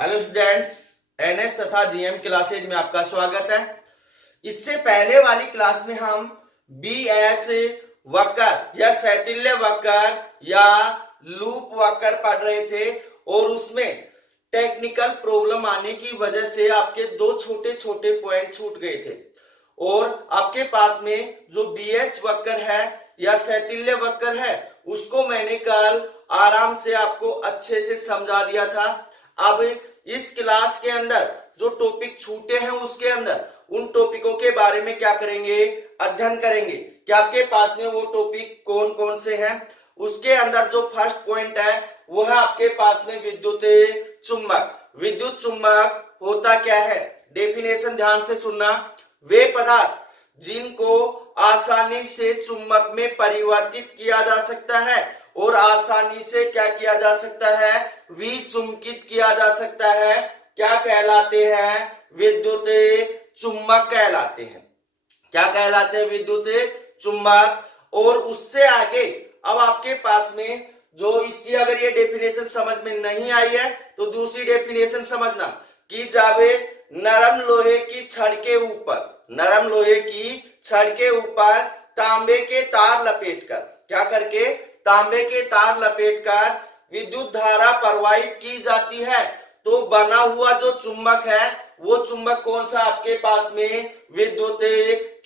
Hello students, NS तथा GM classes में आपका स्वागत है। इससे पहले वाली क्लास में हम बीएच वक्र या शैथिल्य वक्र या लूप वक्र पढ़ रहे थे और उसमें टेक्निकल प्रॉब्लम आने की वजह से आपके दो छोटे छोटे पॉइंट छूट गए थे और आपके पास में जो बीएच वक्र है या शैथिल्य वक्र है उसको मैंने कल आराम से आपको अच्छे से समझा दिया था। अब इस क्लास के अंदर जो टॉपिक छूटे हैं उसके अंदर उन टॉपिकों के बारे में क्या करेंगे, अध्ययन करेंगे कि आपके पास में वो टॉपिक कौन कौन से हैं। उसके अंदर जो फर्स्ट पॉइंट है वो है आपके पास में विद्युत चुंबक। विद्युत चुंबक होता क्या है, डेफिनेशन ध्यान से सुनना। वे पदार्थ जिनको आसानी से चुंबक में परिवर्तित किया जा सकता है और आसानी से क्या किया जा सकता है, विचुंबित किया जा सकता है, क्या कहलाते हैं, विद्युत चुंबक कहलाते हैं। क्या कहलाते हैं, विद्युत चुंबक। और उससे आगे अब आपके पास में जो इसकी अगर ये डेफिनेशन समझ में नहीं आई है तो दूसरी डेफिनेशन समझना कि जब नरम लोहे की छड़ के ऊपर, नरम लोहे की छड़ के ऊपर तांबे के तार लपेटकर, क्या करके, तांबे के तार लपेटकर विद्युत धारा प्रवाहित की जाती है तो बना हुआ जो चुंबक है वो चुंबक कौन सा आपके पास में, विद्युत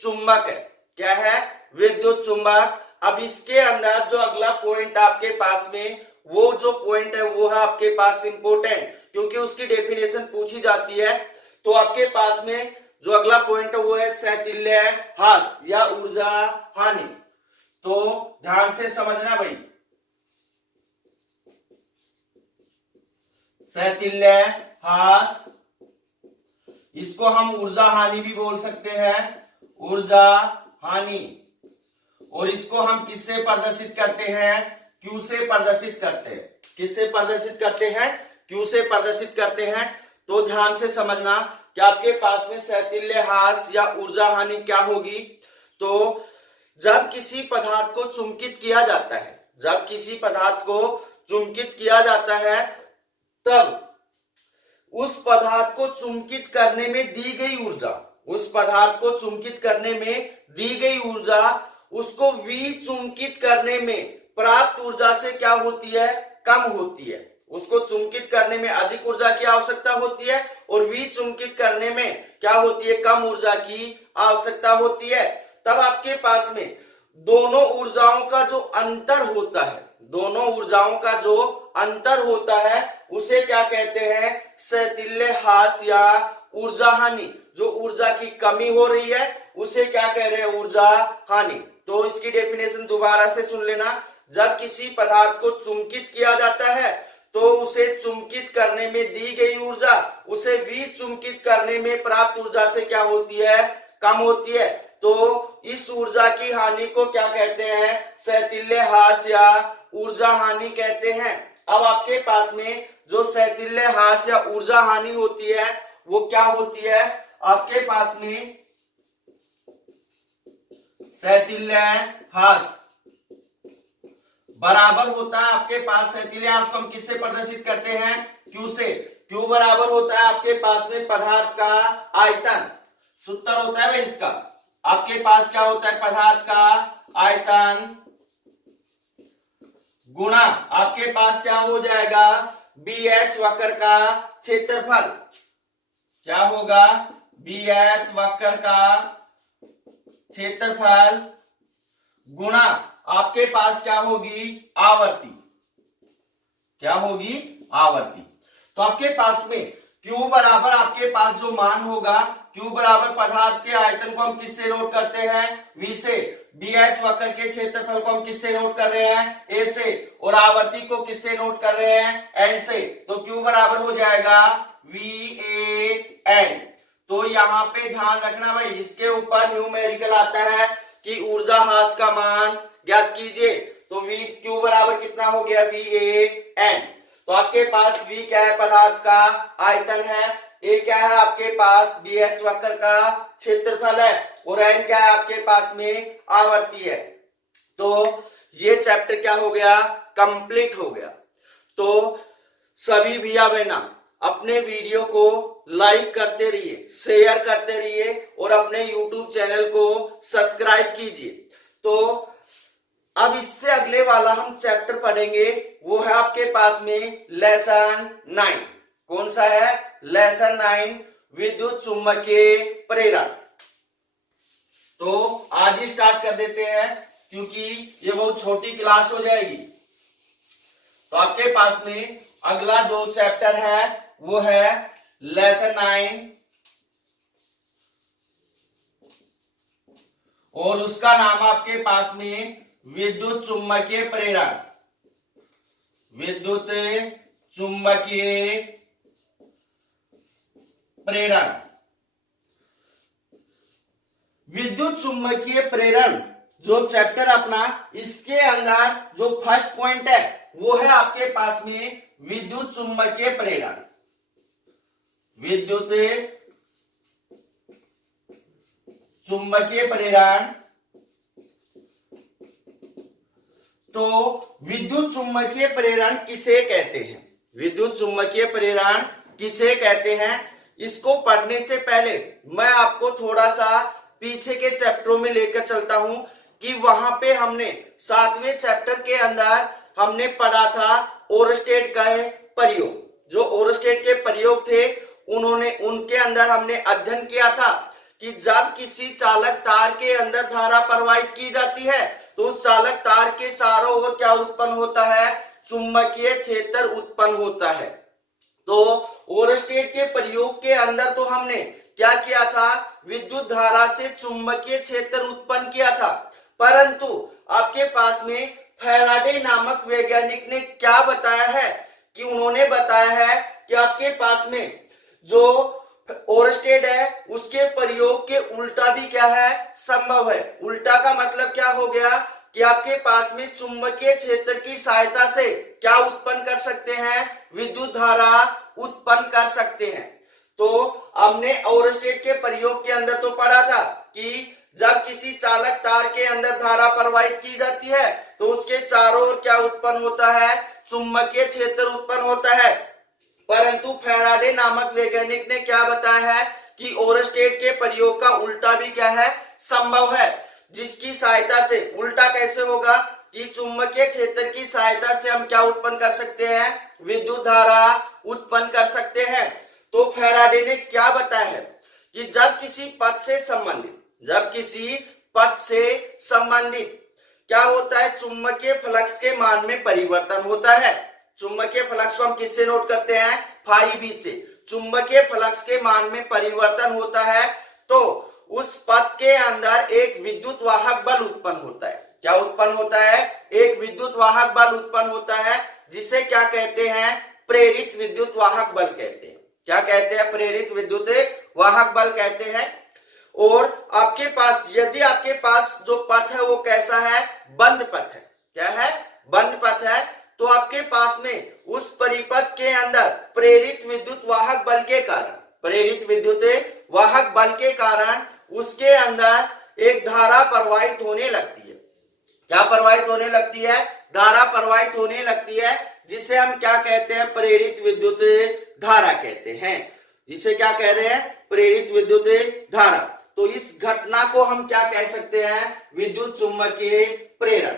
चुंबक है। क्या है, विद्युत चुंबक। अब इसके अंदर जो अगला पॉइंट आपके पास में, वो जो पॉइंट है वो है आपके पास इंपोर्टेंट, क्योंकि उसकी डेफिनेशन पूछी जाती है। तो आपके पास में जो अगला पॉइंट है वो है शैथिल्य ह्रास या ऊर्जा हानि। तो ध्यान से समझना भाई, शैथिल्य ह्रास, इसको हम ऊर्जा हानि भी बोल सकते हैं, ऊर्जा हानि। और इसको हम किससे प्रदर्शित करते हैं, क्यू से प्रदर्शित करते हैं। किससे प्रदर्शित करते हैं, क्यू से प्रदर्शित करते हैं। तो ध्यान से समझना कि आपके पास में शैथिल्य ह्रास या ऊर्जा हानि क्या होगी। तो जब किसी पदार्थ को चुंबकित किया जाता है, जब किसी पदार्थ को चुंबकित किया जाता है तब उस पदार्थ को चुंबकित करने में दी गई ऊर्जा, उस पदार्थ को चुंबकित करने में दी गई ऊर्जा उसको विचुंबकित करने में प्राप्त ऊर्जा से क्या होती है, कम होती है। उसको चुंबकित करने में अधिक ऊर्जा की आवश्यकता होती है और विचुंबकित करने में क्या होती है, कम ऊर्जा की आवश्यकता होती है। तब आपके पास में दोनों ऊर्जाओं का जो अंतर होता है, दोनों ऊर्जाओं का जो अंतर होता है उसे क्या कहते हैं, शैथिल्य ह्रास या ऊर्जा हानि। जो ऊर्जा की कमी हो रही है उसे क्या कह रहे हैं, ऊर्जा हानि। तो इसकी डेफिनेशन दोबारा से सुन लेना। जब किसी पदार्थ को चुंबकित किया जाता है तो उसे चुंबकित करने में दी गई ऊर्जा उसे विचुंबकित करने में प्राप्त ऊर्जा से क्या होती है, कम होती है। तो इस ऊर्जा की हानि को क्या कहते हैं, शैथिल्य ह्रास या ऊर्जा हानि कहते हैं। अब आपके पास में जो शैथिल्य ह्रास या ऊर्जा हानि होती है वो क्या होती है, आपके पास में शैथिल्य ह्रास बराबर होता है आपके पास, शैथिल्य ह्रास को हम किससे प्रदर्शित करते हैं, क्यू से। क्यू बराबर होता है आपके पास में पदार्थ का आयतन, सूत्र होता है इसका। आपके पास क्या होता है, पदार्थ का आयतन गुणा आपके पास क्या हो जाएगा, बीएच वक्र का क्षेत्रफल। क्या होगा, बीएच वक्र का क्षेत्रफल गुणा आपके पास क्या होगी, आवर्ती। क्या होगी, आवर्ती। तो आपके पास में Q बराबर आपके पास जो मान होगा, Q बराबर पदार्थ के आयतन को हम किससे नोट करते हैं, V से। BH वक्र के क्षेत्रफल को हम किससे नोट कर रहे हैं, A से। और आवर्ती को किससे नोट कर रहे हैं, N से। तो Q बराबर हो जाएगा VAN। तो यहाँ पे ध्यान रखना भाई, इसके ऊपर न्यूमेरिकल आता है कि ऊर्जा ह्रास का मान ज्ञात कीजिए। तो Q बराबर कितना हो गया, VAN। तो आपके पास V क्या है, पदार्थ का आयतन है, A क्या है आपके पास, BH वक्र का क्षेत्रफल है, और N क्या है आपके पास में, आवर्ती है। तो ये चैप्टर क्या हो गया, कंप्लीट हो गया। तो सभी भैया बहना अपने वीडियो को लाइक करते रहिए, शेयर करते रहिए और अपने यूट्यूब चैनल को सब्सक्राइब कीजिए। तो अब इससे अगले वाला हम चैप्टर पढ़ेंगे, वो है आपके पास में लेसन 9। कौन सा है? लेसन 9, विद्युत चुंबकीय प्रेरण। तो आज ही स्टार्ट कर देते हैं क्योंकि ये बहुत छोटी क्लास हो जाएगी। तो आपके पास में अगला जो चैप्टर है वो है लेसन 9 और उसका नाम आपके पास में विद्युत चुंबकीय प्रेरण। विद्युत चुंबकीय प्रेरण। विद्युत चुंबकीय प्रेरण जो चैप्टर अपना, इसके अंदर जो फर्स्ट पॉइंट है वो है आपके पास में विद्युत चुंबकीय प्रेरण। विद्युत चुंबकीय प्रेरण। तो विद्युत चुंबकीय प्रेरण किसे कहते हैं? विद्युत चुंबकीय प्रेरण किसे कहते हैं? इसको पढ़ने से पहले मैं आपको थोड़ा सा पीछे के चैप्टरों में लेकर चलता हूं कि वहां पे हमने 7वें चैप्टर के अंदर हमने पढ़ा था ओरस्टेड का प्रयोग। जो ओरस्टेड के प्रयोग थे उनके अंदर हमने अध्ययन किया था कि जब किसी चालक तार के अंदर धारा प्रवाहित की जाती है तो उस चालक तार के चारों ओर क्या उत्पन्न होता है? चुंबकीय क्षेत्र उत्पन्न होता है। तो ओरस्टेड के प्रयोग के अंदर तो हमने क्या किया था? विद्युत धारा से चुंबकीय क्षेत्र उत्पन्न किया था। परंतु आपके पास में फैराडे नामक वैज्ञानिक ने क्या बताया है कि उन्होंने बताया है कि आपके पास में जो ओरस्टेड है उसके प्रयोग के उल्टा भी क्या है? संभव है। उल्टा का मतलब क्या हो गया कि आपके पास में चुंबकीय क्षेत्र की सहायता से क्या उत्पन्न कर सकते हैं? विद्युत धारा उत्पन्न कर सकते हैं। तो हमने ओरस्टेड के प्रयोग के अंदर तो पढ़ा था कि जब किसी चालक तार के अंदर धारा प्रवाहित की जाती है तो उसके चारों ओर क्या उत्पन्न होता है? चुंबकीय क्षेत्र उत्पन्न होता है। परंतु फैराडे नामक वैज्ञानिक ने क्या बताया है कि ओरस्टेड के प्रयोग का उल्टा भी क्या है? संभव है, जिसकी सहायता से उल्टा कैसे होगा कि चुंबकीय क्षेत्र की सहायता से हम क्या उत्पन्न कर सकते हैं? विद्युत धारा उत्पन्न कर सकते हैं। तो फैराडे ने क्या बताया है कि जब किसी पथ से संबंधित क्या होता है? चुंबकीय फ्लक्स के मान में परिवर्तन होता है। चुंबकीय फ्लक्स को हम किससे नोट करते हैं? फाई बी से। चुंबकीय फ्लक्स के मान में परिवर्तन होता है तो उस पथ के अंदर एक विद्युत वाहक बल उत्पन्न होता है। क्या उत्पन्न होता है? एक विद्युत वाहक बल उत्पन्न होता है, जिसे क्या कहते हैं? प्रेरित विद्युत वाहक बल कहते हैं। क्या कहते हैं? प्रेरित विद्युत वाहक बल कहते हैं। और आपके पास यदि आपके पास जो पथ है वो कैसा है? बंद पथ है। क्या है? बंद पथ है। तो आपके पास में उस परिपथ के अंदर प्रेरित विद्युत वाहक बल के कारण उसके अंदर एक धारा प्रवाहित होने लगती है। क्या प्रवाहित होने लगती है? धारा प्रवाहित होने लगती है, जिसे हम क्या कहते हैं? प्रेरित विद्युत धारा कहते हैं। जिसे क्या कह रहे हैं? प्रेरित विद्युत धारा। तो इस घटना को हम क्या कह सकते हैं? विद्युत चुंबकीय प्रेरण।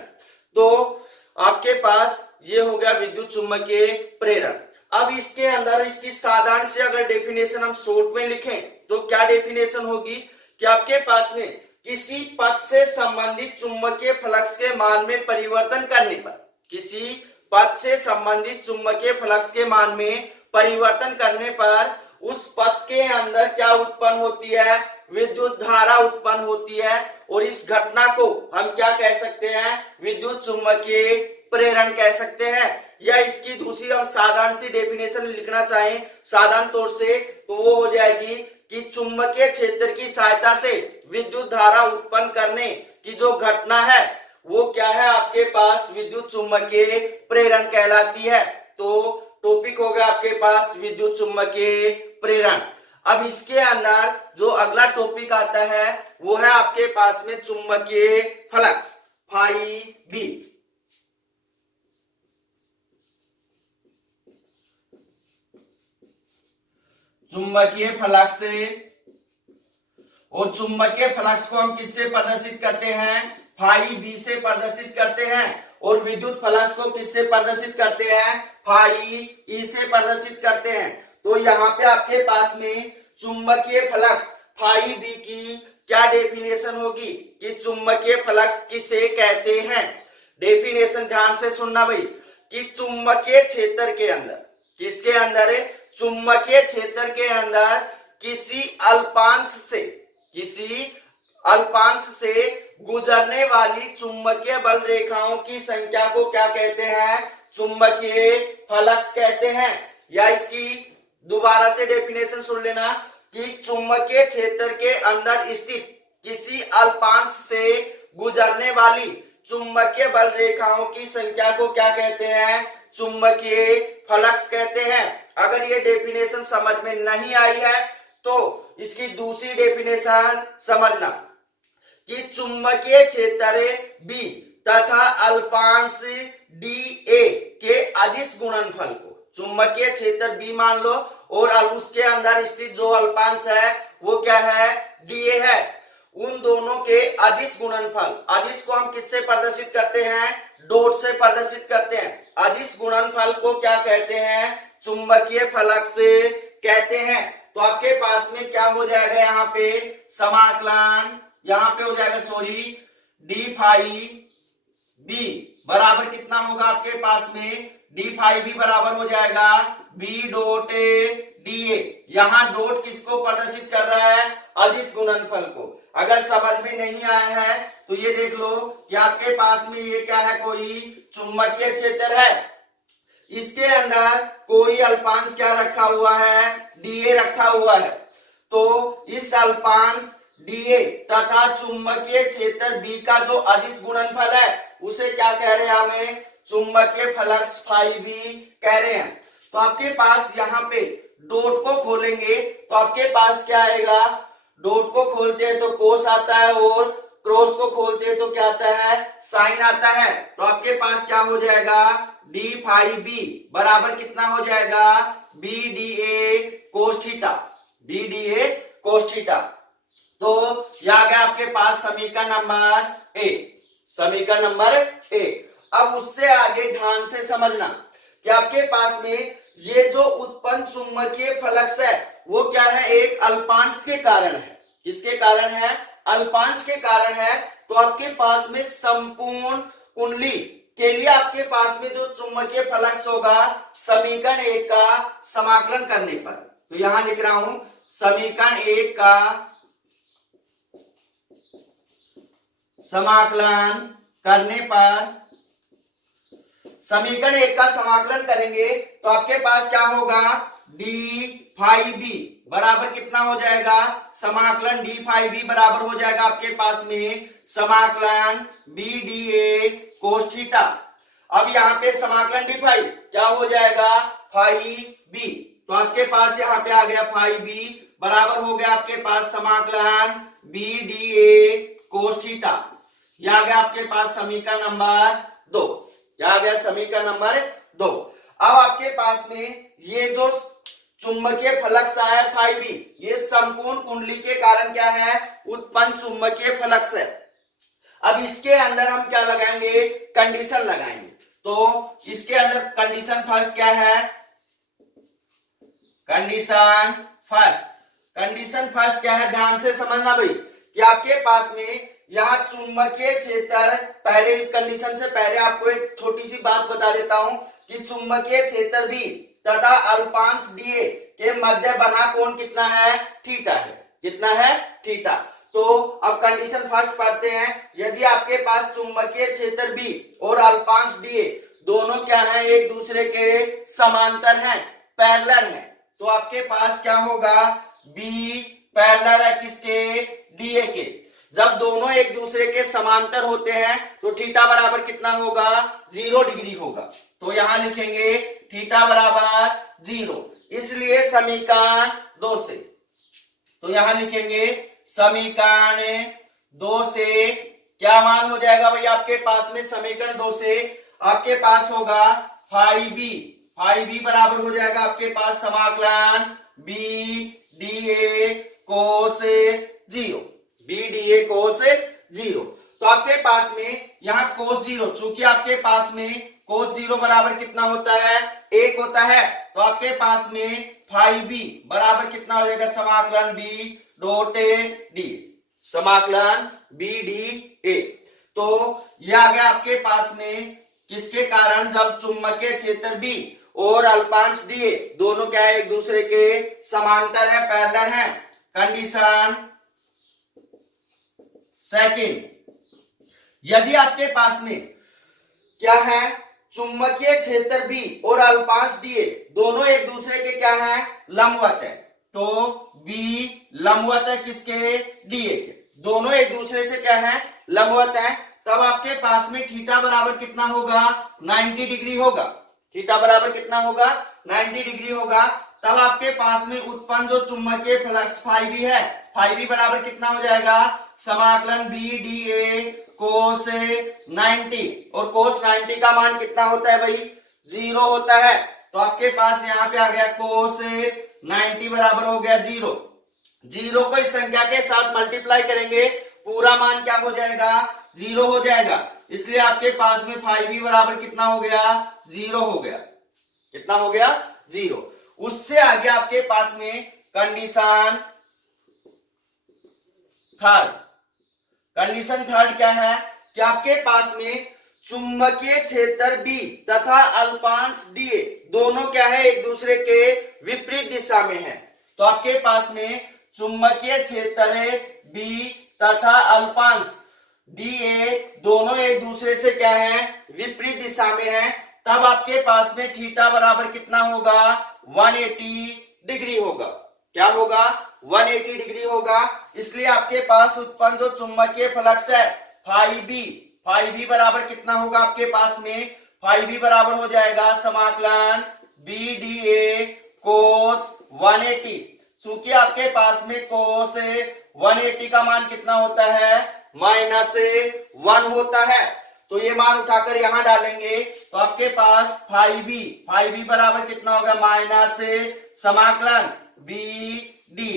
तो आपके पास ये हो गया विद्युत चुंबकीय प्रेरण। अब इसके अंदर इसकी साधारण से अगर डेफिनेशन हम शॉर्ट में लिखें तो क्या डेफिनेशन होगी कि आपके पास में किसी पथ से संबंधित चुंबकीय फ्लक्स के मान में परिवर्तन करने पर, किसी पथ से संबंधित चुंबकीय फ्लक्स के मान में परिवर्तन करने पर उस पथ के अंदर क्या उत्पन्न होती है? विद्युत धारा उत्पन्न होती है। और इस घटना को हम क्या कह सकते हैं? विद्युत चुंबकीय प्रेरण कह सकते हैं। या इसकी दूसरी हम साधारण सी डेफिनेशन लिखना चाहें साधारण तौर से तो वो हो जाएगी कि चुंबकीय क्षेत्र की सहायता से विद्युत धारा उत्पन्न करने की जो घटना है वो क्या है? आपके पास विद्युत चुंबकीय प्रेरण कहलाती है। तो टॉपिक हो गया आपके पास विद्युत चुंबकीय प्रेरण। अब इसके अंदर जो अगला टॉपिक आता है वो है आपके पास में चुंबकीय फ्लक्स, फाई बी। चुंबकीय फ्लक्स, और चुंबकीय फ्लक्स को हम किससे प्रदर्शित करते हैं, फाई बी से प्रदर्शित करते हैं, और विद्युत फ्लक्स को किससे प्रदर्शित करते हैं, फाई ई से प्रदर्शित करते हैं। तो यहाँ पे आपके पास में चुंबकीय फ्लक्स फाई बी की क्या डेफिनेशन होगी कि चुंबकीय फ्लक्स किसे कहते हैं। डेफिनेशन ध्यान से सुनना भाई, कि चुंबकीय क्षेत्र के अंदर, किसके अंदर है, चुंबकीय क्षेत्र के अंदर किसी अल्पांश से गुजरने वाली चुंबकीय बल रेखाओं की संख्या को क्या कहते हैं, चुंबकीय फ्लक्स कहते हैं। या इसकी दोबारा से डेफिनेशन सुन लेना, कि चुंबकीय क्षेत्र के अंदर स्थित किसी अल्पांश से गुजरने वाली चुंबकीय बल रेखाओं की संख्या को क्या कहते हैं, चुंबकीय फ्लक्स कहते हैं। अगर ये डेफिनेशन समझ में नहीं आई है तो इसकी दूसरी डेफिनेशन समझना, कि चुंबकीय क्षेत्र बी तथा अल्पांश डी ए के अदिश गुणनफल को, चुंबकीय क्षेत्र बी मान लो और उसके अंदर स्थित जो अल्पांश है वो क्या है, डी ए है, उन दोनों के अदिश गुणनफल, अदिश को हम किससे प्रदर्शित करते हैं, डॉट से प्रदर्शित करते हैं। अदिश गुणनफल को क्या कहते हैं, चुंबकीय फ्लक्स कहते हैं। तो आपके पास में क्या हो जाएगा, यहाँ पे समाकलन, यहाँ पे हो जाएगा सॉरी, डी फाई बी बराबर कितना होगा आपके पास में, डी फाई बी बराबर हो जाएगा बी डॉट डी ए। यहाँ डॉट किसको प्रदर्शित कर रहा है, अदिश गुणनफल को। अगर समझ में नहीं आया है तो ये देख लो कि आपके पास में ये क्या है, कोई चुंबकीय क्षेत्र है, इसके अंदर कोई अल्पांश क्या रखा हुआ है, डीए रखा हुआ है। तो इस अल्पांश डीए तथा चुंबकीय क्षेत्र बी का जो अदिश गुणनफल है उसे क्या कह रहे हैं, हमें चुंबकीय फ्लक्स फाई बी कह रहे हैं। तो आपके पास यहाँ पे डॉट को खोलेंगे तो आपके पास क्या आएगा, डॉट को खोलते हैं तो कोस आता है और क्रॉस को खोलते हैं तो क्या आता है, साइन आता है। तो आपके पास क्या हो जाएगा, डी फाई बी बराबर कितना हो जाएगा, B D A cos theta, B D A cos theta. तो यह आ गया आपके पास समीकरण नंबर ए, समीकरण नंबर ए। अब उससे आगे ध्यान से समझना कि आपके पास में ये जो उत्पन्न चुंबकीय फ्लक्स है वो क्या है, एक अल्पांश के कारण है। किसके कारण है, अल्पांश के कारण है। तो आपके पास में संपूर्ण कुंडली के लिए आपके पास में जो चुंबकीय फ्लक्स होगा समीकरण 1 का समाकलन करने पर, तो यहां लिख रहा हूं समीकरण 1 का समाकलन करने पर, समीकरण 1 का समाकलन करेंगे तो आपके पास क्या होगा, डी फाई बी बराबर कितना हो जाएगा, समाकलन डी फाई बी बराबर हो जाएगा आपके पास में समाकलन B D A cos theta. अब यहाँ पे समाकलन डी फाई क्या हो जाएगा, फाई बी। तो आपके पास यहाँ पे आ गया फाई बी बराबर हो गया आपके पास समाकलन B D A cos theta. यह आ गया आपके पास समीकरण नंबर 2, यह आ गया समीकरण नंबर 2। अब आपके पास में ये जो चुंबकीय फ्लक्स आया फाई बी, ये संपूर्ण कुंडली के कारण क्या है, उत्पन्न चुंबकीय फ्लक्स है। अब इसके अंदर हम क्या लगाएंगे, कंडीशन लगाएंगे। तो इसके अंदर कंडीशन फर्स्ट क्या है, कंडीशन फर्स्ट क्या है, ध्यान से समझना भाई, कि आपके पास में यहाँ चुंबकीय क्षेत्र, पहले इस कंडीशन से पहले आपको एक छोटी सी बात बता देता हूं कि चुंबकीय क्षेत्र बी तथा अल्पांश डीए के मध्य बना कोण कितना है, थीटा है। कितना है, थीटा। तो अब कंडीशन फर्स्ट पढ़ते हैं। यदि आपके पास चुंबकीय क्षेत्र बी और अल्पांश डीए दोनों क्या है, एक दूसरे के समांतर हैं, पैरेलल हैं, तो आपके पास क्या होगा, बी पैरेलल है किसके, डीए के। जब दोनों एक दूसरे के समांतर होते हैं तो थीटा बराबर कितना होगा, 0 डिग्री होगा। तो यहां लिखेंगे थीटा बराबर 0, इसलिए समीकरण 2 से, तो यहां लिखेंगे समीकरण 2 से क्या मान हो जाएगा भाई, आपके पास में समीकरण 2 से आपके पास होगा फाई बी बराबर हो जाएगा आपके पास समाकलन B D A cos 0, B D A cos 0। तो आपके पास में यहाँ कोस 0, चूंकि आपके पास में कोस 0 बराबर कितना होता है, 1 होता है, तो आपके पास में फाई बी बराबर कितना हो जाएगा, समाकलन बी डॉट डी, समाकलन बी डी ए। तो यह आ गया आपके पास में किसके कारण, जब चुंबकीय क्षेत्र बी और अल्पांश डी दोनों क्या है, एक दूसरे के समांतर है, पैरेलल है। कंडीशन सेकंड, यदि आपके पास में क्या है, चुंबकीय क्षेत्र बी और अल्पांश डी दोनों एक दूसरे के क्या है, लंबवत है, तो बी लंबवत है किसके, डी के, दोनों एक दूसरे से क्या है, लंबवत है। तब आपके पास में थीटा बराबर कितना होगा, 90 डिग्री होगा। थीटा बराबर कितना होगा, 90 डिग्री होगा। तब आपके पास में उत्पन्न जो चुंबकीय फ्लक्स फाई बी है, फाई बी बराबर कितना हो जाएगा, समाकलन बी डी ए कोस 90, और कोस 90 का मान कितना होता है भाई, 0 होता है। तो आपके पास यहाँ पे आ गया कोस 90 बराबर हो गया 0। 0 को इस संख्या के साथ मल्टीप्लाई करेंगे, पूरा मान क्या हो जाएगा, 0 हो जाएगा। इसलिए आपके पास में फाई बी बराबर कितना हो गया, 0 हो गया। कितना हो गया, 0। उससे आगे आपके पास में कंडीशन थर्ड, कंडीशन थर्ड क्या है कि आपके पास में चुंबकीय क्षेत्र बी तथा अल्पांश डी दोनों क्या है, एक दूसरे के विपरीत दिशा में है। तो आपके पास में चुंबकीय क्षेत्र बी तथा अल्पांश डी दोनों एक दूसरे से क्या है, विपरीत दिशा में है। तब आपके पास में थीटा बराबर कितना होगा, 180 डिग्री होगा। क्या होगा, 180 डिग्री होगा। इसलिए आपके पास उत्पन्न जो चुंबकीय फ्लक्स है फाई बी बराबर कितना होगा, आपके पास में फाई बी बराबर हो जाएगा समाकलन बी डी ए कोस 180। चूंकि आपके पास में कोस 180 का मान कितना होता है, -1 होता है, तो ये मान उठाकर यहां डालेंगे तो आपके पास फाई बी बराबर कितना होगा, माइनस समाकलन बी डी।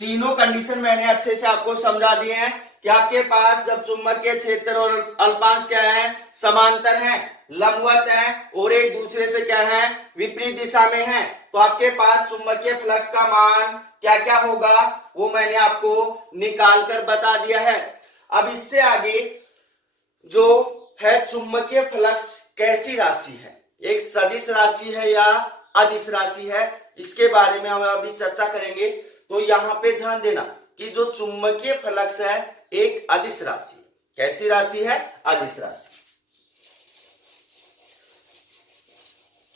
तीनों कंडीशन मैंने अच्छे से आपको समझा दिए हैं कि आपके पास जब चुंबकीय क्षेत्र और अल्पांश क्या है, समांतर है, लंबवत है और एक दूसरे से क्या है, विपरीत दिशा में है, तो आपके पास चुंबकीय फ्लक्स का मान क्या क्या होगा वो मैंने आपको निकाल कर बता दिया है। अब इससे आगे जो है चुंबकीय फ्लक्स कैसी राशि है, एक सदिश राशि है या अदिश राशि है, इसके बारे में हम अभी चर्चा करेंगे। तो यहाँ पे ध्यान देना कि जो चुंबकीय फ्लक्स है एक अदिश राशि, कैसी राशि है, अदिश राशि।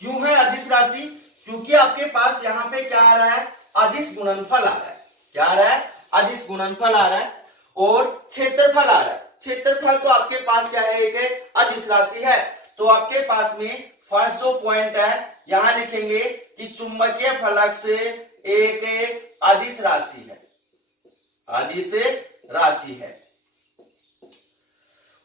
क्यों है अदिश राशि, क्योंकि आपके पास यहाँ पे क्या आ रहा है, अदिश गुणनफल आ रहा है। क्या आ रहा है, अदिश गुणनफल आ रहा है और क्षेत्रफल आ रहा है। क्षेत्रफल तो आपके पास क्या है, एक अदिश राशि है। तो आपके पास में फर्स्ट जो पॉइंट है यहां लिखेंगे कि चुंबकीय फ्लक्स एक अदिश राशि है, अदिश राशि है।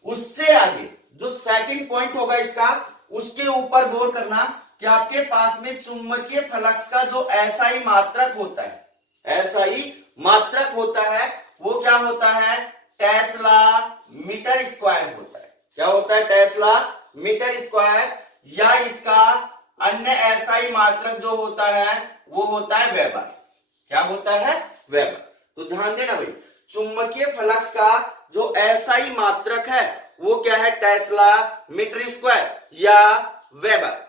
उससे आगे जो सेकंड पॉइंट होगा इसका, उसके ऊपर गौर करना कि आपके पास में चुंबकीय फ्लक्स का जो एसआई मात्रक होता है, एसआई मात्रक होता है, वो क्या होता है, टेस्ला मीटर स्क्वायर होता है। क्या होता है, टेस्ला मीटर स्क्वायर, या इसका अन्य एसआई मात्रक जो होता है वो होता है वेबर। क्या होता है, वेबर। तो ध्यान देना भाई, चुंबकीय फ्लक्स का जो एसआई मात्रक है वो क्या है, टेस्ला मीटर स्क्वायर या वेबर।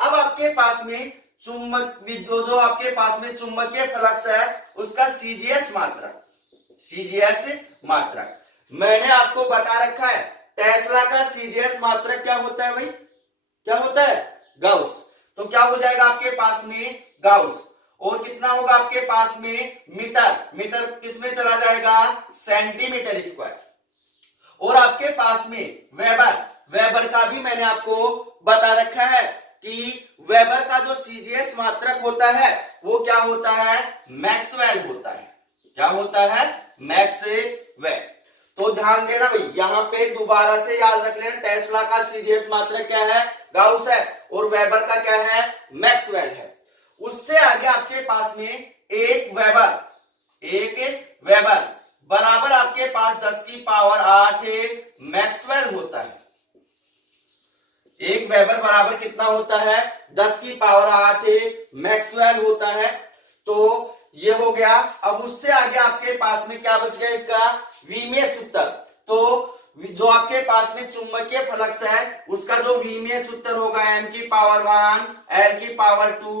अब आपके पास में जो आपके पास में चुंबकीय फ्लक्स है उसका सीजीएस मात्रक, सीजीएस मात्रक मैंने आपको बता रखा है। टेस्ला का सीजीएस मात्रक क्या होता है भाई, क्या होता है, गाउस। तो क्या हो जाएगा आपके पास में, गाउस। और कितना होगा आपके पास में, मीटर, मीटर किसमें चला जाएगा, सेंटीमीटर स्क्वायर। और आपके पास में वेबर, वेबर का भी मैंने आपको बता रखा है कि वेबर का जो सीजीएस मात्रक होता है वो क्या होता है, मैक्सवेल होता है। क्या होता है, मैक्सवेल। तो ध्यान देना भाई, यहाँ पे दोबारा से याद रख लेना, टेस्ला का सीजीएस मात्रक क्या है, गाउस है, और वेबर का क्या है, मैक्सवेल है। उससे आगे आपके पास में 1 वेबर बराबर आपके पास 10 की पावर 8 मैक्सवेल होता है। 1 वेबर बराबर कितना होता है? 10 की पावर 8 मैक्सवेल होता है। तो ये हो गया। अब उससे आगे आपके पास में क्या बच गया इसका विमीय सूत्र। तो जो आपके पास में चुंबकीय फ्लक्स है उसका जो विमीय सूत्र होगा m की पावर 1 l की पावर 2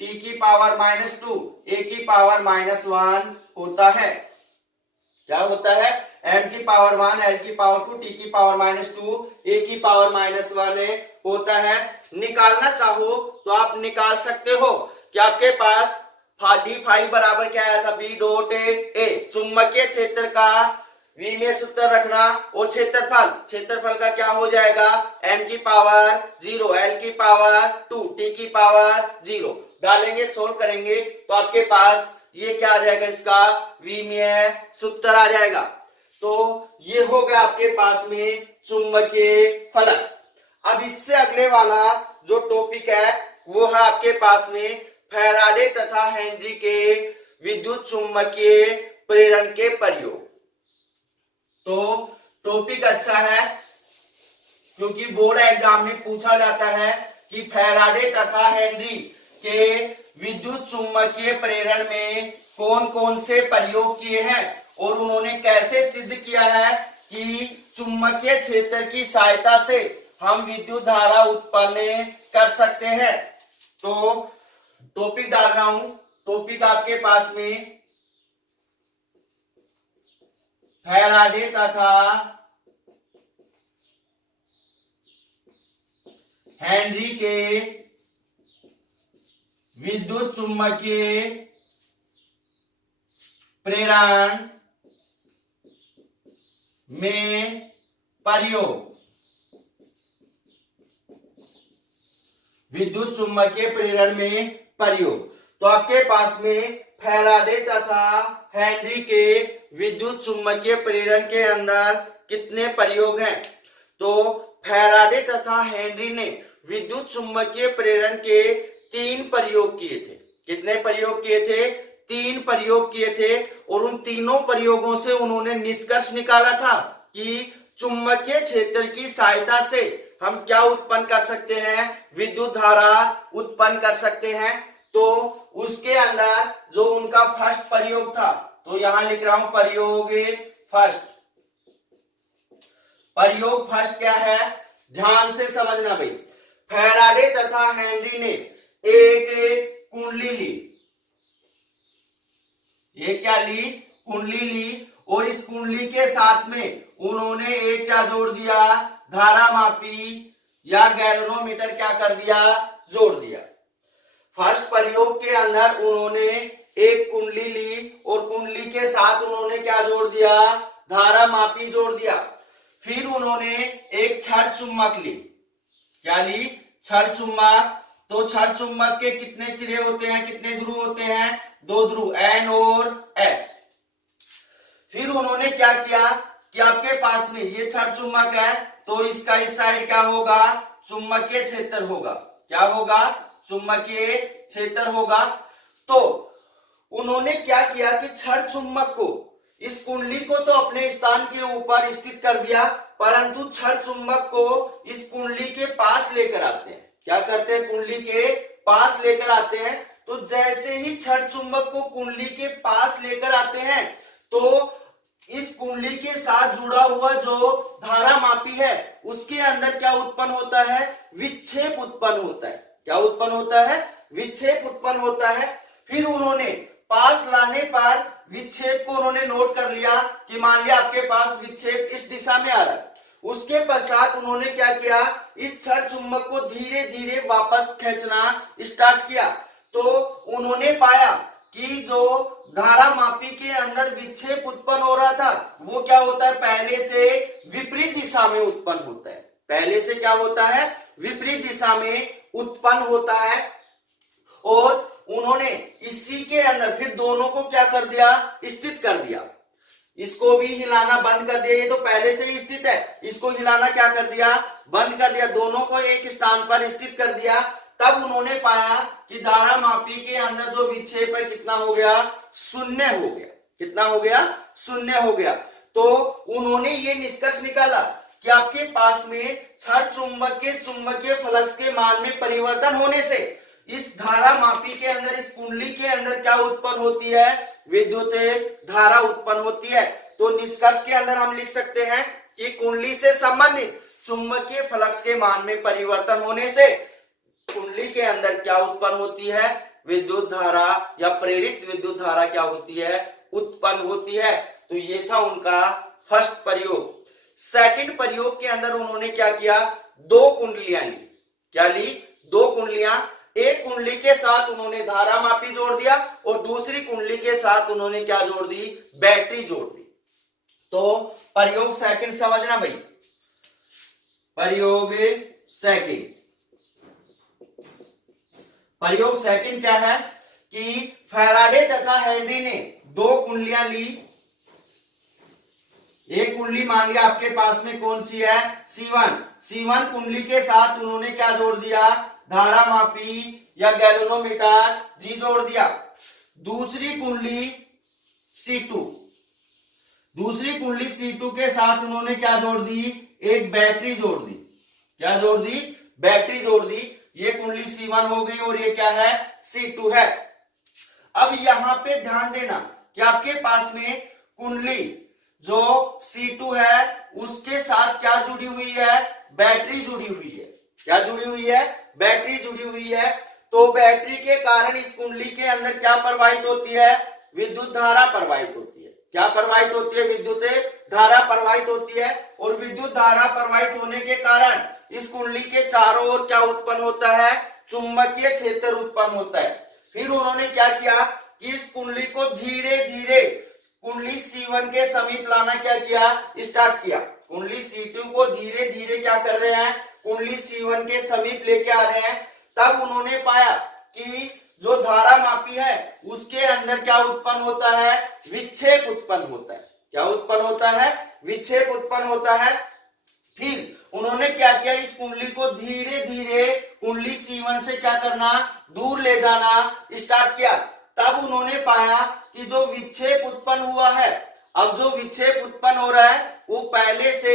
t की पावर -2 a की पावर -1 होता है। क्या होता है? m की पावर 1 l की पावर 2 t की पावर -2 a की पावर -1 होता है। निकालना चाहो तो आप निकाल सकते हो कि आपके पास d5 बराबर क्या आया था? b dot a। चुंबकीय क्षेत्र का विमीय सूत्र रखना और क्षेत्रफल का क्या हो जाएगा? m की पावर 0 l की पावर 2 t की पावर 0 डालेंगे, सोल्व करेंगे तो आपके पास ये क्या आ जाएगा? इसका विमीय सूत्र आ जाएगा। तो ये हो गया आपके पास में चुंबकीय फ्लक्स। अब इससे अगले वाला जो टॉपिक है वो है आपके पास में फैराडे तथा हेनरी के विद्युत चुंबकीय प्रेरण के प्रयोग। तो टॉपिक अच्छा है क्योंकि बोर्ड एग्जाम में पूछा जाता है कि फैराडे तथा हेनरी के विद्युत चुंबकीय प्रेरण में कौन कौन से प्रयोग किए हैं और उन्होंने कैसे सिद्ध किया है कि चुंबकीय क्षेत्र की सहायता से हम विद्युत धारा उत्पन्न कर सकते हैं। तो टॉपिक डाल रहा हूं। टॉपिक आपके पास में फैराडे तथा हेनरी के विद्युत चुंबकीय प्रेरण में प्रयोग। विद्युत चुंबकीय प्रेरण में प्रयोग। तो आपके पास में फैराडे तथा हेनरी के विद्युत चुंबकीय प्रेरण के अंदर कितने प्रयोग हैं? तो फैराडे तथा हेनरी ने विद्युत चुंबकीय प्रेरण के 3 प्रयोग किए थे। कितने प्रयोग किए थे? 3 प्रयोग किए थे और उन तीनों प्रयोगों से उन्होंने निष्कर्ष निकाला था कि चुंबकीय क्षेत्र की सहायता से हम क्या उत्पन्न कर सकते हैं? विद्युत धारा उत्पन्न कर सकते हैं। तो उसके अंदर जो उनका फर्स्ट प्रयोग था, तो यहां लिख रहा हूं प्रयोग फर्स्ट। प्रयोग फर्स्ट क्या है? ध्यान से समझना भाई। फैराडे तथा हेनरी ने एक कुंडली ली। ये क्या ली? कुंडली ली और इस कुंडली के साथ में उन्होंने एक क्या जोड़ दिया? धारा मापी या गैल्वेनोमीटर क्या कर दिया? जोड़ दिया। फर्स्ट प्रयोग के अंदर उन्होंने एक कुंडली ली और कुंडली के साथ उन्होंने क्या जोड़ दिया? धारा मापी जोड़ दिया। फिर उन्होंने एक छड़ चुम्बक ली। क्या ली? छड़ चुम्बक। तो छड़ चुम्बक के कितने सिरे होते हैं? कितने ध्रुव होते हैं? 2 ध्रुव, N और S। फिर उन्होंने क्या किया कि आपके पास में ये छड़ चुम्बक है तो इसका इस साइड क्या होगा? चुंबकीय क्षेत्र होगा। क्या होगा? चुंबकीय क्षेत्र होगा। तो उन्होंने क्या किया कि छड़ चुम्बक को, इस कुंडली को तो अपने स्थान के ऊपर स्थित कर दिया, परंतु छड़ चुम्बक को इस कुंडली के पास लेकर आते हैं। क्या करते हैं? कुंडली के पास लेकर आते हैं। तो जैसे ही छड़ चुम्बक को कुंडली के पास लेकर आते हैं तो इस कुंडली के साथ जुड़ा हुआ जो धारा मापी है उसके अंदर क्या उत्पन्न होता है? विक्षेप उत्पन्न होता है। क्या उत्पन्न होता है? विक्षेप उत्पन्न होता है। फिर उन्होंने पास लाने पर विक्षेप को उन्होंने नोट कर लिया कि मान लिया आपके पास विक्षेप इस दिशा में आ रहा है। उसके पश्चात उन्होंने क्या किया? इस छड़ चुम्बक को धीरे धीरे वापस खींचना स्टार्ट किया। तो उन्होंने पाया कि जो धारा मापी के अंदर विक्षेप उत्पन्न हो रहा था वो क्या होता है? पहले से विपरीत दिशा में उत्पन्न होता है। पहले से क्या होता है? विपरीत दिशा में उत्पन्न होता है। और उन्होंने इसी के अंदर फिर दोनों को क्या कर दिया? स्थित कर दिया। इसको भी हिलाना बंद कर दिया। ये तो पहले से ही स्थित है, इसको हिलाना क्या कर दिया? बंद कर दिया। दोनों को एक स्थान पर स्थित कर दिया। तब उन्होंने पाया कि कि धारा मापी के अंदर जो विक्षेप है कितना हो गया, शून्य हो गया। कितना हो गया, शून्य हो गया। तो उन्होंने ये निष्कर्ष निकाला कि आपके पास में क्षण चुंबक के चुंबकीय फ्लक्स के मान में परिवर्तन होने से इस धारा मापी के अंदर, इस कुंडली के अंदर क्या उत्पन्न होती है, विद्युत धारा उत्पन्न होती है। तो निष्कर्ष के अंदर हम लिख सकते हैं कि कुंडली से संबंधित चुंबकीय फ्लक्स के मान में परिवर्तन होने से कुंडली के अंदर क्या उत्पन्न होती है, विद्युत धारा या प्रेरित विद्युत धारा क्या होती है, उत्पन्न होती है। तो ये था उनका फर्स्ट प्रयोग। सेकंड प्रयोग के अंदर उन्होंने क्या किया, दो कुंडलियां ली। क्या ली, दो कुंडलियां। एक कुंडली के साथ उन्होंने धारा मापी जोड़ दिया और दूसरी कुंडली के साथ उन्होंने क्या जोड़ दी, बैटरी जोड़ दी। तो प्रयोग सेकंड समझना भाई, प्रयोग सेकंड। प्रयोग सेकंड क्या है कि फैराडे तथा हेनरी ने दो कुंडलियां ली। एक कुंडली मान लिया आपके पास में कौन सी है, C1। C1 कुंडली के साथ उन्होंने क्या जोड़ दिया, धारा मापी या गैल्वेनोमीटर G जोड़ दिया। दूसरी कुंडली C2, दूसरी कुंडली C2 के साथ उन्होंने क्या जोड़ दी, एक बैटरी जोड़ दी। क्या जोड़ दी, बैटरी जोड़ दी। ये कुंडली C1 हो गई और ये क्या है, C2 है। अब यहां पे ध्यान देना कि आपके पास में कुंडली जो C2 है उसके साथ क्या जुड़ी हुई है, बैटरी जुड़ी हुई है। क्या जुड़ी हुई है, बैटरी जुड़ी हुई है। तो बैटरी के कारण इस कुंडली के अंदर क्या प्रवाहित होती है, विद्युत धारा प्रवाहित होती है। क्या प्रवाहित होती है, विद्युत धारा प्रवाहित होती है। और विद्युत धारा प्रवाहित होने के कारण इस कुंडली के चारों ओर क्या उत्पन्न होता है, चुंबकीय क्षेत्र उत्पन्न होता है। फिर उन्होंने क्या किया कि इस कुंडली को धीरे धीरे कुंडली C1 के समीप लाना क्या किया, स्टार्ट किया। कुंडली C2 को धीरे धीरे क्या कर रहे हैं, कुंडली C1 के समीप लेके आ रहे हैं। तब उन्होंने पाया कि जो धारा मापी है उसके अंदर क्या उत्पन्न होता है, विक्षेप उत्पन्न होता है। क्या उत्पन्न होता है, विक्षेप उत्पन्न होता है। फिर उन्होंने क्या किया, इस कुंडली को धीरे धीरे कुंडली C1 से क्या करना, दूर ले जाना स्टार्ट किया। तब उन्होंने पाया कि जो विक्षेप उत्पन्न हुआ है, अब जो विक्षेप उत्पन्न हो रहा है वो पहले से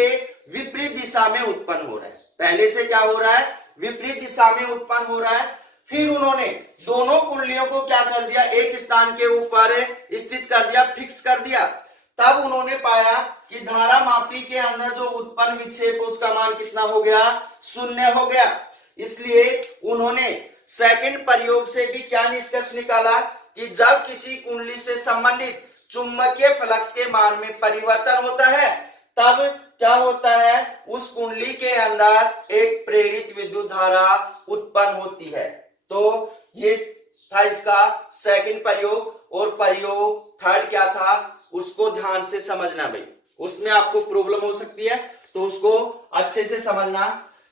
विपरीत दिशा में उत्पन्न हो रहा है। पहले से क्या हो रहा है, विपरीत दिशा में उत्पन्न हो रहा है। फिर उन्होंने दोनों कुंडलियों को क्या कर दिया, एक स्थान के ऊपर स्थित कर दिया, फिक्स कर दिया। तब उन्होंने पाया कि धारा मापी के अंदर जो उत्पन्न विक्षेप उसका मान कितना हो गया, शून्य हो गया। इसलिए उन्होंने सेकंड प्रयोग से भी क्या निष्कर्ष निकाला कि जब किसी कुंडली से संबंधित चुंबकीय फ्लक्स के मान में परिवर्तन होता है तब क्या होता है, उस कुंडली के अंदर एक प्रेरित विद्युत धारा उत्पन्न होती है। तो ये था इसका सेकंड प्रयोग। और प्रयोग थर्ड क्या था उसको ध्यान से समझना भाई, उसमें आपको प्रॉब्लम हो सकती है तो उसको अच्छे से समझना।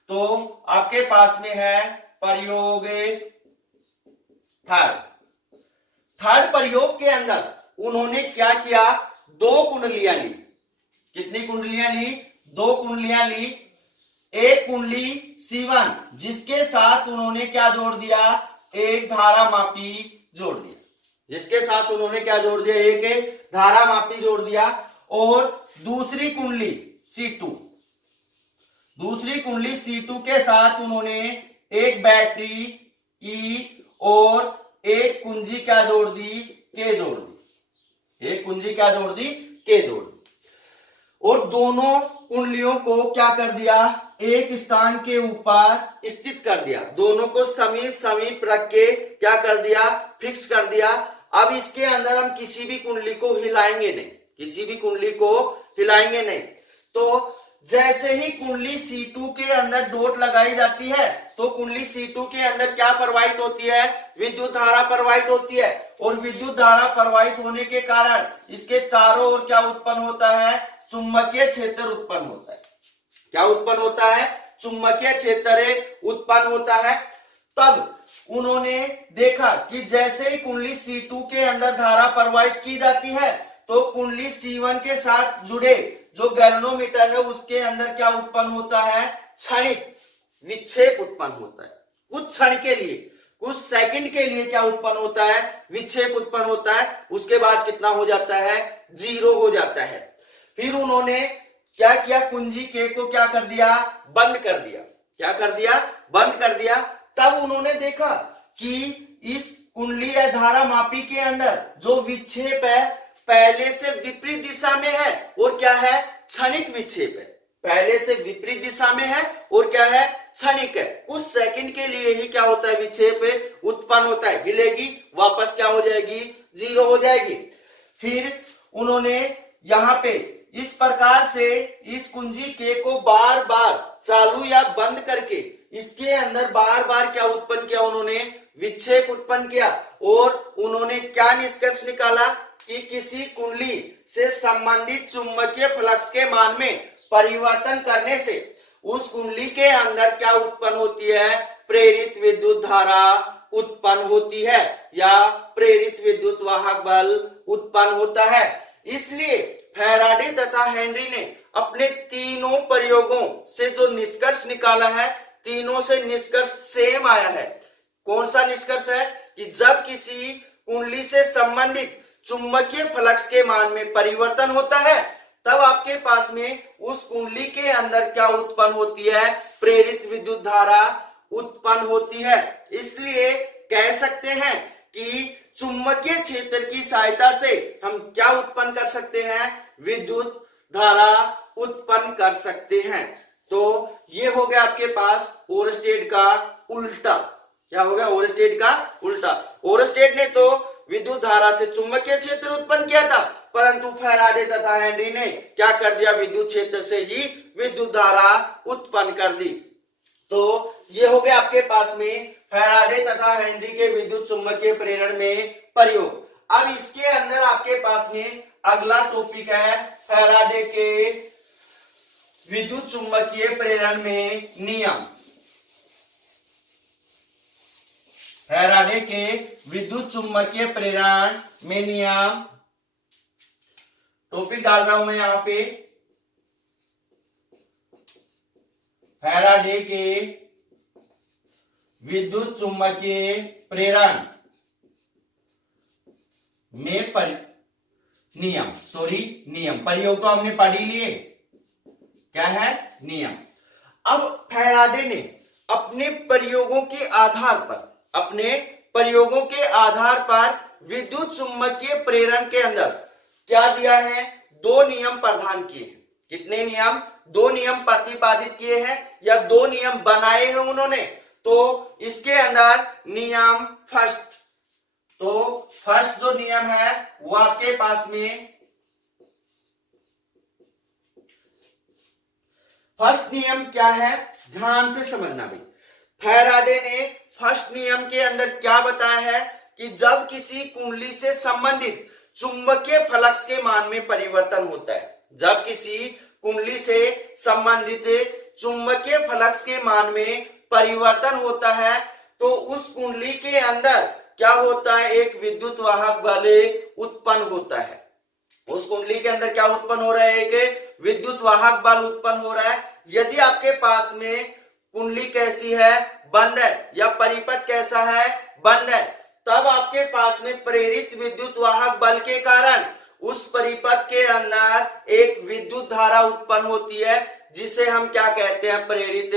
तो आपके पास में है प्रयोग थर्ड प्रयोग के अंदर उन्होंने क्या किया, दो कुंडलियां ली। कितनी कुंडलियां ली, दो कुंडलियां ली। एक कुंडली C1 जिसके साथ उन्होंने क्या जोड़ दिया, एक धारा मापी जोड़ दिया। जिसके साथ उन्होंने क्या जोड़ दिया, एक धारा मापी जोड़ दिया। और दूसरी कुंडली C2, दूसरी कुंडली C2 के साथ उन्होंने एक बैटरी E और एक कुंजी क्या जोड़ दी, K जोड़ दी। एक कुंजी क्या जोड़ दी, K जोड़ दी। और दोनों कुंडलियों को क्या कर दिया, एक स्थान के ऊपर स्थित कर दिया। दोनों को समीप समीप रख के क्या कर दिया, फिक्स कर दिया। अब इसके अंदर हम किसी भी कुंडली को हिलाएंगे नहीं, किसी भी कुंडली को हिलाएंगे नहीं। तो जैसे ही कुंडली C2 के अंदर डॉट लगाई जाती है तो कुंडली C2 के अंदर क्या प्रवाहित होती है, विद्युत धारा प्रवाहित होती है। और विद्युत धारा प्रवाहित होने के कारण इसके चारों ओर क्या उत्पन्न होता है, चुंबकीय क्षेत्र उत्पन्न होता है। क्या उत्पन्न होता है, चुंबकीय क्षेत्र उत्पन्न होता है। तब उन्होंने देखा कि जैसे ही कुंडली C2 के अंदर धारा प्रवाहित की जाती है तो कुंडली C1 के साथ जुड़े जो गैल्वेनोमीटर है उसके अंदर क्या उत्पन्न होता है, क्षणिक विक्षेप उत्पन्न होता है कुछ क्षण के लिए। कुछ सेकंड के लिए क्या उत्पन्न होता है, विक्षेप उत्पन्न होता है, उसके बाद कितना हो जाता है, 0 हो जाता है। फिर उन्होंने क्या किया, कुंजी के को क्या कर दिया, बंद कर दिया। क्या कर दिया, बंद कर दिया। तब उन्होंने देखा कि इस कुंडली या धारा मापी के अंदर जो विक्षेप है पहले से विपरीत दिशा में है और क्या है, क्षणिक विक्षेप है। पहले से विपरीत दिशा में है और क्या है, क्षणिक है। कुछ सेकंड के लिए ही क्या होता है, विक्षेप उत्पन्न होता है, हिलेगी, वापस क्या हो जाएगी, 0 हो जाएगी। फिर उन्होंने यहां पे इस प्रकार से इस कुंजी के को बार बार चालू या बंद करके इसके अंदर बार बार क्या उत्पन्न किया, उन्होंने विक्षेप उत्पन्न किया। और उन्होंने क्या निष्कर्ष निकाला कि किसी कुंडली से संबंधित चुंबकीय फ्लक्स के मान में परिवर्तन करने से उस कुंडली के अंदर क्या उत्पन्न होती है, प्रेरित विद्युत धारा उत्पन्न होती है या प्रेरित विद्युत वाहक बल उत्पन्न होता है। इसलिए फैराडे तथा हेनरी ने अपने तीनों प्रयोगों से जो निष्कर्ष निकाला है, तीनों से निष्कर्ष सेम आया है। कौन सा निष्कर्ष है कि जब किसी कुंडली से संबंधित चुंबकीय फ्लक्स के मान में परिवर्तन होता है तब आपके पास में उस कुंडली के अंदर क्या उत्पन्न होती है, प्रेरित विद्युत धारा उत्पन्न होती है। इसलिए कह सकते हैं कि चुंबकीय क्षेत्र की सहायता से हम क्या उत्पन्न कर सकते हैं, विद्युत धारा उत्पन्न कर सकते हैं। तो ये हो गया आपके पास ओरस्टेड का उल्टा। क्या हो गया, ओरस्टेड का उल्टा। ओरस्टेड ने तो विद्युत धारा से चुंबकीय क्षेत्र उत्पन्न किया था, परंतु फैराडे तथा हेनरी ने क्या कर दिया, विद्युत क्षेत्र से ही विद्युत धारा उत्पन्न कर दी। तो ये हो गया आपके पास में फैराडे तथा हेनरी के विद्युत चुंबकीय प्रेरण में प्रयोग। अब इसके अंदर आपके पास में अगला टॉपिक है फैराडे के विद्युत चुंबकीय प्रेरण में नियम। फैराडे के विद्युत चुंबकीय प्रेरण में नियम टॉपिक डाल रहा हूं मैं यहां पे, फैराडे के विद्युत चुंबकीय प्रेरण में नियम, नियम, प्रयोग तो हमने पढ़ ही लिए, क्या है, नियम। अब फैराडे ने अपने प्रयोगों के आधार पर विद्युत चुंबकीय प्रेरण के अंदर क्या दिया है, 2 नियम प्रदान किए हैं। कितने नियम, 2 नियम प्रतिपादित किए हैं या 2 नियम बनाए हैं उन्होंने। तो इसके अंदर नियम फर्स्ट जो नियम है वो आपके पास में, फर्स्ट नियम क्या है, ध्यान से समझना भाई। फैराडे ने फर्स्ट नियम के अंदर क्या बताया है कि जब किसी कुंडली से संबंधित चुंबकीय फ्लक्स के मान में परिवर्तन होता है, जब किसी कुंडली से संबंधित चुंबकीय फ्लक्स के मान में परिवर्तन होता है तो उस कुंडली के अंदर क्या होता है, एक विद्युत वाहक बल उत्पन्न होता है। उस कुंडली के अंदर क्या उत्पन्न हो रहा है, एक विद्युत वाहक बल उत्पन्न हो रहा है। यदि आपके पास में कुंडली कैसी है, बंद है, या परिपथ कैसा है, बंद है, तब आपके पास में प्रेरित विद्युत वाहक बल के कारण उस परिपथ के अंदर एक विद्युत धारा उत्पन्न होती है, जिसे हम क्या कहते हैं, प्रेरित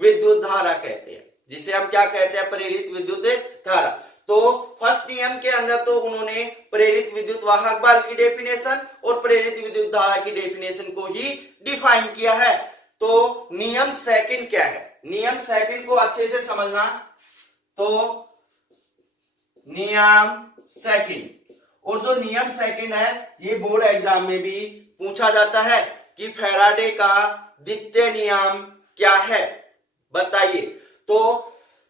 विद्युत धारा कहते हैं, जिसे हम क्या कहते हैं, प्रेरित विद्युत धारा। तो फर्स्ट नियम के अंदर तो उन्होंने प्रेरित विद्युत वाहक बल की डेफिनेशन और प्रेरित विद्युत धारा की डेफिनेशन को ही डिफाइन किया है। तो नियम सेकंड क्या है, नियम सेकंड को अच्छे से समझना। तो नियम सेकंड, और जो नियम सेकंड है ये बोर्ड एग्जाम में भी पूछा जाता है कि फैराडे का द्वितीय नियम क्या है, बताइए। तो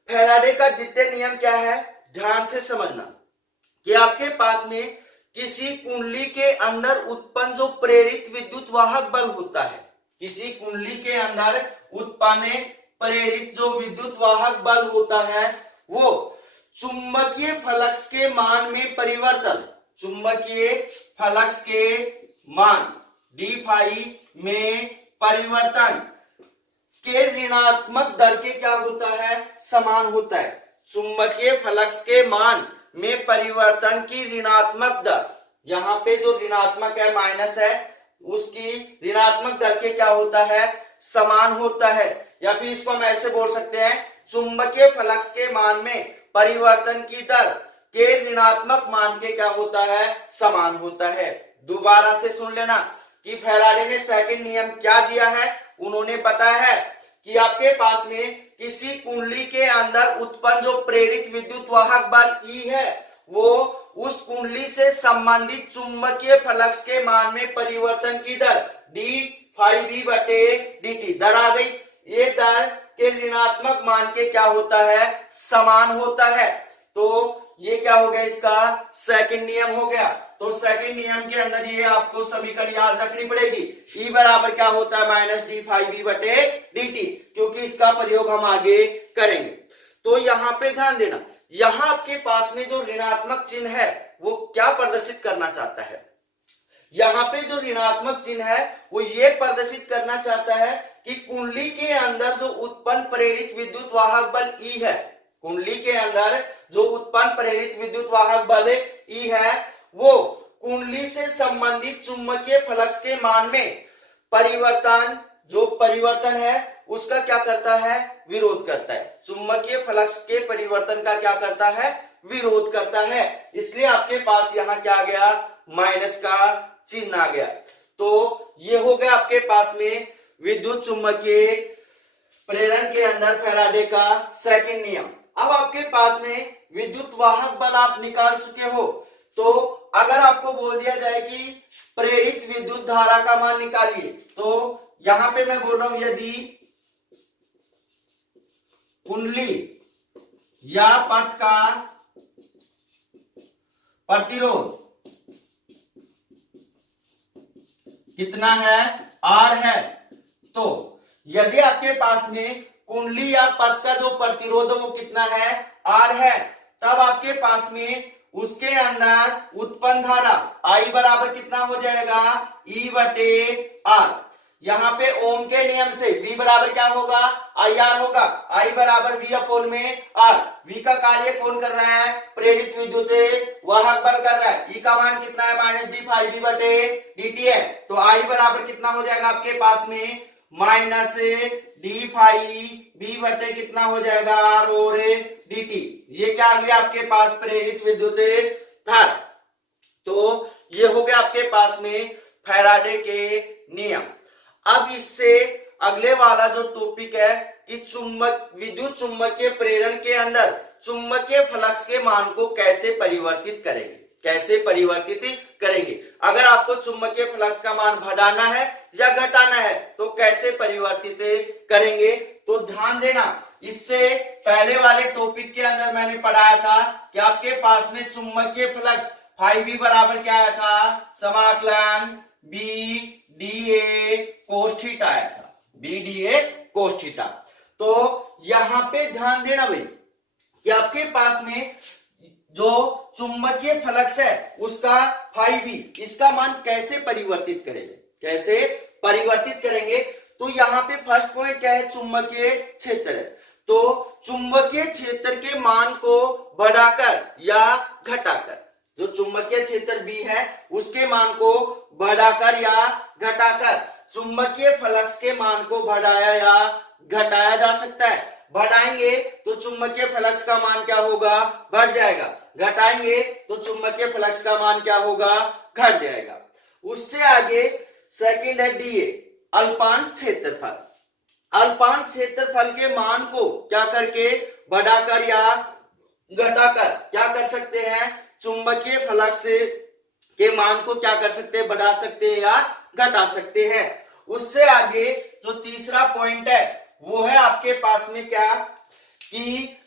फैराडे का द्वितीय नियम क्या है, ध्यान से समझना कि आपके पास में किसी कुंडली के अंदर उत्पन्न जो प्रेरित विद्युत वाहक बल होता है, किसी कुंडली के अंदर उत्पन्न प्रेरित जो विद्युत वाहक बल होता है वो चुंबकीय फ्लक्स के मान में परिवर्तन, चुंबकीय फ्लक्स के मान डी फाई में परिवर्तन के ऋणात्मक दर के क्या होता है, समान होता है। चुंबकीय फ्लक्स के मान में परिवर्तन की ऋणात्मक दर, यहाँ पे जो ऋणात्मक है माइनस है, उसकी ऋणात्मक दर के क्या होता है, समान होता है। या फिर इसको हम ऐसे बोल सकते हैं, चुंबकीय फ्लक्स के मान में परिवर्तन की दर के ऋणात्मक मान के क्या होता है, समान होता है। दोबारा से सुन लेना कि फैराडे ने सेकंड नियम क्या दिया है। उन्होंने बताया है कि आपके पास में किसी कुंडली के अंदर उत्पन्न जो प्रेरित विद्युत वाहक बल E है, वो उस कुंडली से संबंधित चुंबकीय फ्लक्स के मान में परिवर्तन की दर d phi b बटे dt दर आ गई। ये दर के ऋणात्मक मान के क्या होता है, समान होता है। तो ये क्या हो गया, इसका सेकंड नियम हो गया। तो सेकंड नियम के अंदर ये आपको समीकरण याद रखनी पड़ेगी। E बराबर क्या होता है, माइनस डी फाई बी बटे dt, क्योंकि इसका प्रयोग हम आगे करेंगे। तो यहाँ पे ध्यान देना, यहाँ आपके पास में जो ऋणात्मक चिन्ह है वो क्या प्रदर्शित करना चाहता है। यहाँ पे जो ऋणात्मक चिन्ह है वो ये प्रदर्शित करना चाहता है कि कुंडली के अंदर जो उत्पन्न प्रेरित विद्युत वाहक बल E है, कुंडली के अंदर जो उत्पन्न प्रेरित विद्युत वाहक बल E है, वो कुंडली से संबंधित चुंबकीय फ्लक्स के मान में परिवर्तन, जो परिवर्तन है उसका क्या करता है, विरोध करता है। चुंबकीय फ्लक्स के परिवर्तन का क्या करता है, विरोध करता है। इसलिए आपके पास यहाँ क्या आ गया, माइनस का चिन्ह आ गया। तो ये हो गया आपके पास में विद्युत चुंबकीय प्रेरण के अंदर फैराडे का सेकंड नियम। अब आपके पास में विद्युत वाहक बल आप निकाल चुके हो, तो अगर आपको बोल दिया जाए कि प्रेरित विद्युत धारा का मान निकालिए, तो यहां पे मैं बोल रहा हूं यदि कुंडली या पथ का प्रतिरोध कितना है, R है, तो यदि आपके पास में कुंडली या पथ का जो प्रतिरोध वो कितना है, R है, तब आपके पास में उसके अंदर उत्पन्न धारा I बराबर कितना हो जाएगा, E बटे R। यहाँ पे ओम के नियम से V बराबर क्या होगा, IR होगा। I बराबर V अपोन में R। V का कार्य कौन कर रहा है, प्रेरित विद्युत वाहक बल कर रहा है। E का मान कितना है, माइनस डी फाई बी बटे dt है। तो I बराबर कितना हो जाएगा आपके पास में, माइनस डी फाई बी बटे कितना हो जाएगा, R और dt। ये क्या आ गया आपके पास, प्रेरित विद्युत धारा। तो ये हो गया आपके पास में फैराडे के नियम। अब इससे अगले वाला जो टॉपिक है कि चुंबक विद्युत चुंबकीय प्रेरण के अंदर चुंबकीय फ्लक्स के मान को कैसे परिवर्तित करेंगे, कैसे परिवर्तित करेंगे। अगर आपको चुंबकीय फ्लक्स का मान बढ़ाना है या घटाना है तो कैसे परिवर्तित करेंगे। तो ध्यान देना, इससे पहले वाले टॉपिक के अंदर मैंने पढ़ाया था कि आपके पास में चुंबकीय फ्लक्स फाई बी बराबर क्या आया था, समाकलन B D A cos theta आया था, B D A cos theta. तो यहां पे ध्यान देना भाई कि आपके पास में जो चुंबकीय फ्लक्स है उसका फाई बी, इसका मान कैसे परिवर्तित करेंगे, कैसे परिवर्तित करेंगे। तो यहाँ पे फर्स्ट पॉइंट क्या है, चुंबकीय क्षेत्र है। तो चुंबकीय क्षेत्र के मान को बढ़ाकर या घटाकर, जो चुंबकीय क्षेत्र बी है उसके मान को बढ़ाकर या घटाकर चुंबकीय फ्लक्स के मान को बढ़ाया या घटाया जा सकता है। बढ़ाएंगे तो चुंबकीय फ्लक्स का मान क्या होगा, बढ़ जाएगा। घटाएंगे तो चुंबकीय फ्लक्स का मान क्या होगा, घट जाएगा। उससे आगे सेकंड है डीए, अल्पांश क्षेत्रफल। अल्पांश क्षेत्रफल के मान को क्या करके, बढ़ाकर या घटाकर क्या कर सकते हैं, चुंबकीय फ्लक्स के मान को क्या कर सकते हैं, बढ़ा सकते हैं या घटा सकते हैं। उससे आगे जो तीसरा पॉइंट है वो है आपके पास में क्या कि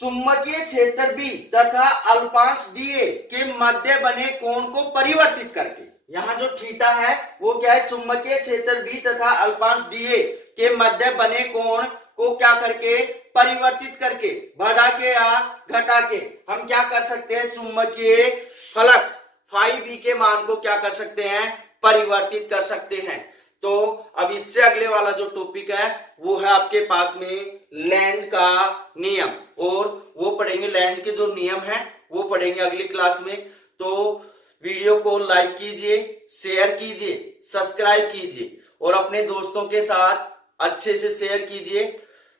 चुंबकीय क्षेत्र बी तथा अल्पांश डीए के मध्य बने कोण को परिवर्तित करके, यहाँ जो थीटा है वो क्या है, चुंबकीय क्षेत्र बी तथा अल्पांश डीए के मध्य बने कोण को क्या करके, परिवर्तित करके, बढ़ा के या घटा के हम क्या कर सकते हैं, चुंबकीय फ्लक्स फाई बी के मान को क्या कर सकते हैं, परिवर्तित कर सकते हैं। तो अब इससे अगले वाला जो टॉपिक है वो है आपके पास में लेंज का नियम, और वो पढ़ेंगे लेंज के जो नियम है वो पढ़ेंगे अगली क्लास में। तो वीडियो को लाइक कीजिए, शेयर कीजिए, सब्सक्राइब कीजिए और अपने दोस्तों के साथ अच्छे से शेयर कीजिए।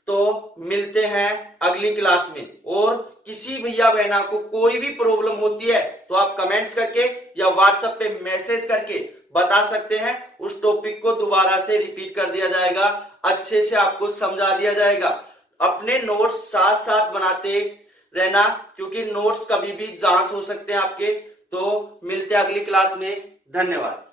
तो मिलते हैं अगली क्लास में, और किसी भैया बहना को कोई भी प्रॉब्लम होती है तो आप कमेंट्स करके या व्हाट्सएप पे मैसेज करके बता सकते हैं। उस टॉपिक को दोबारा से रिपीट कर दिया जाएगा, अच्छे से आपको समझा दिया जाएगा। अपने नोट्स साथ साथ बनाते रहना, क्योंकि नोट्स कभी भी जांच हो सकते हैं आपके। तो मिलते हैं अगली क्लास में, धन्यवाद।